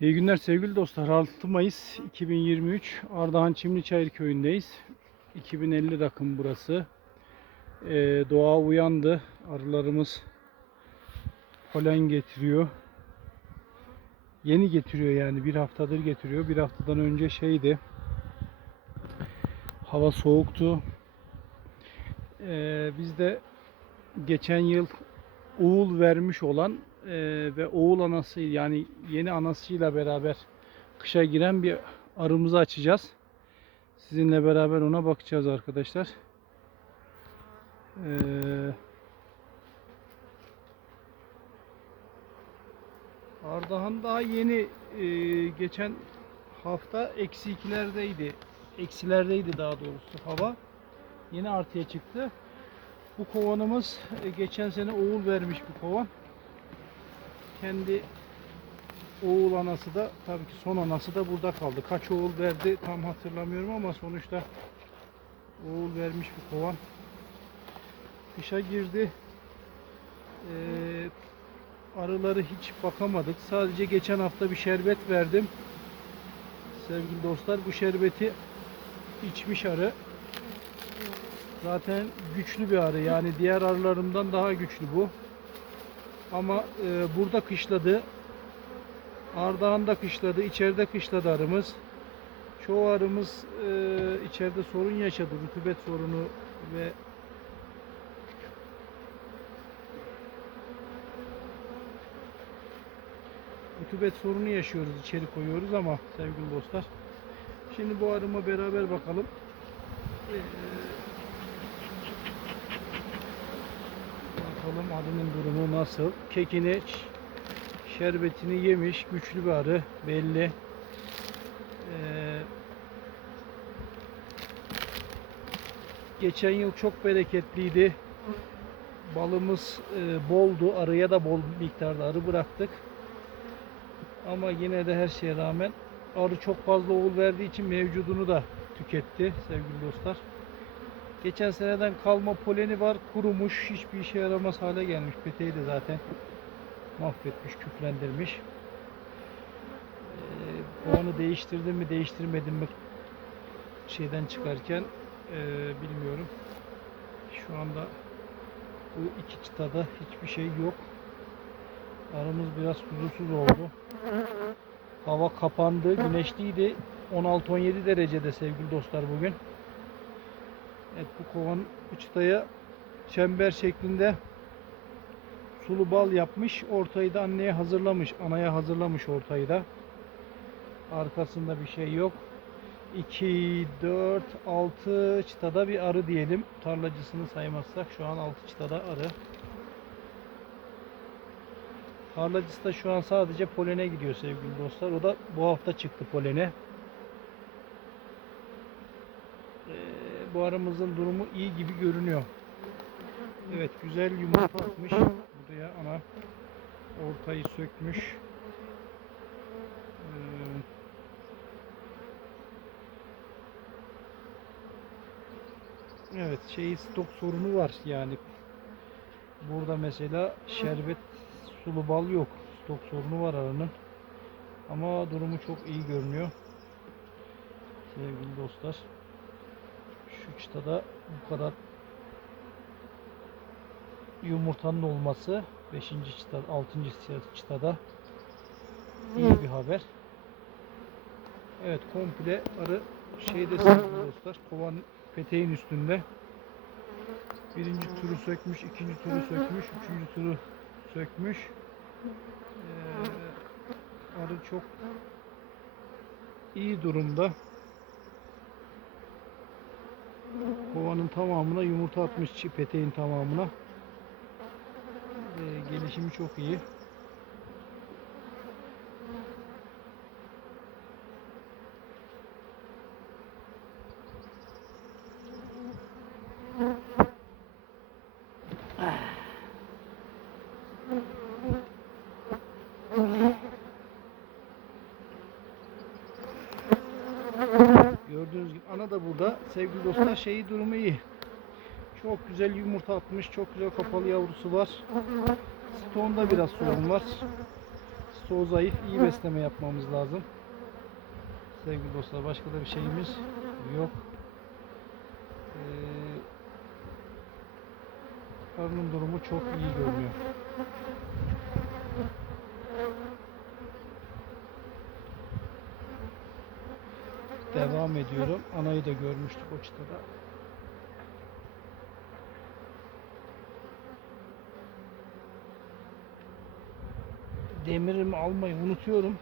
İyi günler sevgili dostlar. 6 Mayıs 2023 Ardahan Çimliçayır köyündeyiz. 2050 rakım burası. Ee, doğa uyandı. Arılarımız polen getiriyor. Yeni getiriyor yani bir haftadır getiriyor. Bir haftadan önce şeydi. Hava soğuktu. Ee, biz de geçen yıl oğul vermiş olan e, ve oğul anası yani yeni anasıyla beraber kışa giren bir arımızı açacağız. Sizinle beraber ona bakacağız arkadaşlar. Ee, Ardahan daha yeni e, geçen hafta eksi ikilerdeydi. Eksilerdeydi daha doğrusu hava. Yeni artıya çıktı. Bu kovanımız e, geçen sene oğul vermiş bir kovan. Kendi oğul anası da tabii ki son anası da burada kaldı. Kaç oğul verdi tam hatırlamıyorum ama sonuçta oğul vermiş bir kovan. Kışa girdi. Ee, arıları hiç bakamadık. Sadece geçen hafta bir şerbet verdim. Sevgili dostlar bu şerbeti içmiş arı. Zaten güçlü bir arı yani diğer arılarımdan daha güçlü bu. Ama e, burada kışladı. Ardahan'da kışladı, içeride kışladı arımız. Çoğu arımız e, içeride sorun yaşadı, rutubet sorunu ve rutubet sorunu yaşıyoruz, içeri koyuyoruz ama sevgili dostlar. Şimdi bu arıma beraber bakalım. Ee, Bakalım arının durumu nasıl? Kekini, şerbetini yemiş. Güçlü bir arı belli. Ee, geçen yıl çok bereketliydi. Balımız e, boldu. Arıya da bol miktarda arı bıraktık. Ama yine de her şeye rağmen arı çok fazla oğul verdiği için mevcudunu da tüketti sevgili dostlar. Geçen seneden kalma poleni var. Kurumuş. Hiçbir işe yaramaz hale gelmiş. Peteği de zaten mahvetmiş, küflendirmiş. Ee, puanı değiştirdim mi, değiştirmedim mi şeyden çıkarken ee, bilmiyorum. Şu anda bu iki çıtada hiçbir şey yok. Aramız biraz huzursuz oldu. Hava kapandı, güneşliydi. 16-17 derecede sevgili dostlar bugün. Evet bu kovan çıtaya çember şeklinde sulu bal yapmış. Ortayı da anneye hazırlamış. Anaya hazırlamış ortayı da. Arkasında bir şey yok. 2, 4, 6 çıtada bir arı diyelim. Tarlacısını saymazsak şu an 6 çıtada arı. Tarlacısı da şu an sadece polene gidiyor sevgili dostlar. O da bu hafta çıktı polene. Ee, bu aramızın durumu iyi gibi görünüyor. Evet güzel yumurta atmış. Buraya ana ortayı sökmüş. Ee, evet şey stok sorunu var yani. Burada mesela şerbet sulu bal yok. Stok sorunu var aranın. Ama durumu çok iyi görünüyor. Sevgili dostlar. Şu çıtada bu kadar yumurtanın olması 5. çıta, 6. çıtada iyi bir haber. Evet komple arı şeyde dostlar kovan peteğin üstünde. Birinci turu sökmüş, ikinci turu sökmüş, üçüncü turu sökmüş. Ee, arı çok iyi durumda. Kovanın tamamına yumurta atmış peteğin tamamına. Ee, gelişimi çok iyi. Gördüğünüz gibi ana da burada. Sevgili dostlar şeyi durumu iyi. Çok güzel yumurta atmış. Çok güzel kapalı yavrusu var. Stone'da biraz sorun var. O zayıf. iyi besleme yapmamız lazım. Sevgili dostlar başka da bir şeyimiz yok. Ee, arının durumu çok iyi görünüyor. Devam ediyorum. Anayı da görmüştük o çıtada. Demirimi almayı unutuyorum.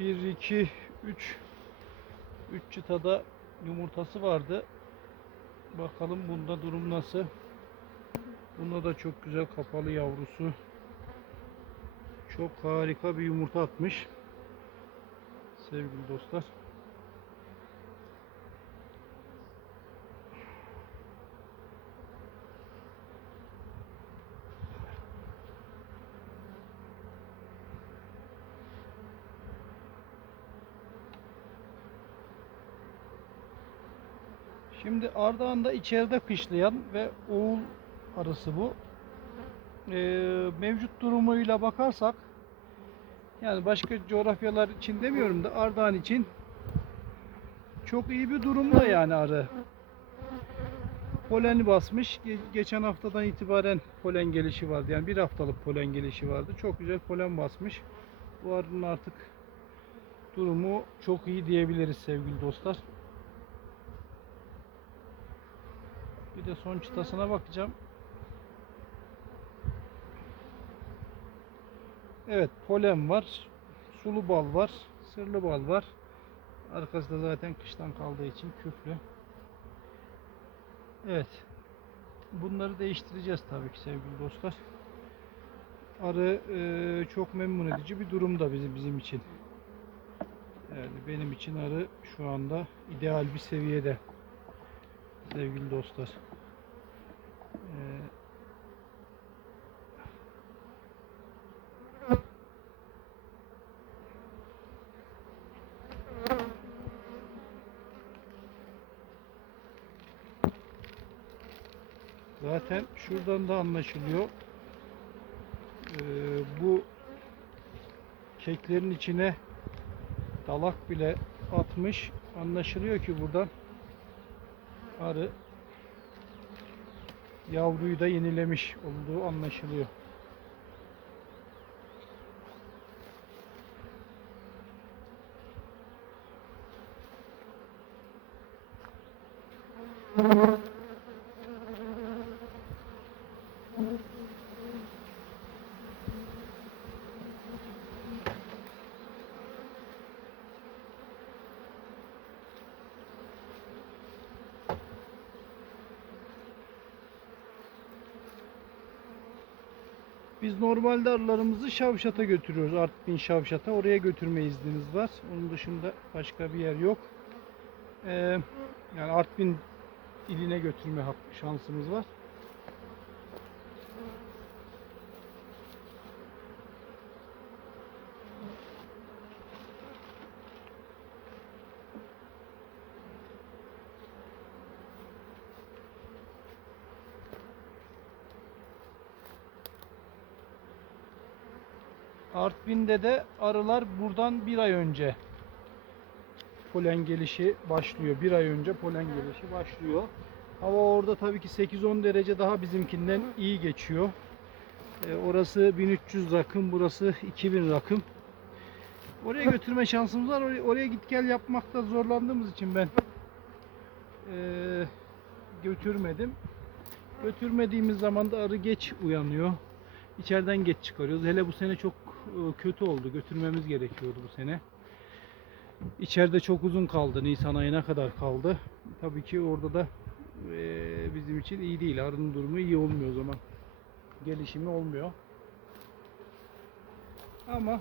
Bir, iki, üç, üç çıtada yumurtası vardı. Bakalım bunda durum nasıl? Bunda da çok güzel kapalı yavrusu. Çok harika bir yumurta atmış. Sevgili dostlar. Şimdi Ardahan'da içeride kışlayan ve oğul arısı bu. Ee, mevcut durumuyla bakarsak yani başka coğrafyalar için demiyorum da Ardahan için çok iyi bir durumda yani arı. Poleni basmış. Ge- geçen haftadan itibaren polen gelişi vardı. Yani bir haftalık polen gelişi vardı. Çok güzel polen basmış. Bu arının artık durumu çok iyi diyebiliriz sevgili dostlar. Bir de son çıtasına bakacağım. Evet polen var. Sulu bal var. Sırlı bal var. Arkası da zaten kıştan kaldığı için küflü. Evet. Bunları değiştireceğiz tabii ki sevgili dostlar. Arı eee, çok memnun edici bir durumda bizim bizim için. Yani benim için arı şu anda ideal bir seviyede sevgili dostlar. Ee, Zaten şuradan da anlaşılıyor. Ee, bu keklerin içine dalak bile atmış. Anlaşılıyor ki buradan arı yavruyu da yenilemiş olduğu anlaşılıyor. Biz normalde arılarımızı Şavşat'a götürüyoruz. Artvin Şavşat'a. Oraya götürme iznimiz var. Onun dışında başka bir yer yok. Ee, yani Artvin iline götürme şansımız var. Artvin'de de arılar buradan bir ay önce polen gelişi başlıyor. Bir ay önce polen gelişi başlıyor. Hava orada tabii ki 8-10 derece daha bizimkinden iyi geçiyor. Ee, orası 1300 rakım, burası 2000 rakım. Oraya götürme şansımız var. Oraya, oraya git gel yapmakta zorlandığımız için ben eee, götürmedim. Götürmediğimiz zaman da arı geç uyanıyor. İçeriden geç çıkarıyoruz. Hele bu sene çok e, kötü oldu. Götürmemiz gerekiyordu bu sene. İçeride çok uzun kaldı. Nisan ayına kadar kaldı. Tabii ki orada da e, bizim için iyi değil. Arının durumu iyi olmuyor o zaman. Gelişimi olmuyor. Ama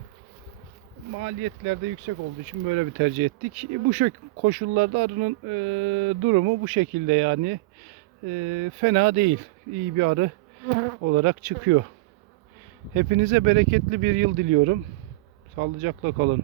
maliyetler de yüksek olduğu için böyle bir tercih ettik. E, Bu koşullarda arının e, durumu bu şekilde yani. E, fena değil. İyi bir arı olarak çıkıyor. Hepinize bereketli bir yıl diliyorum. Sağlıcakla kalın.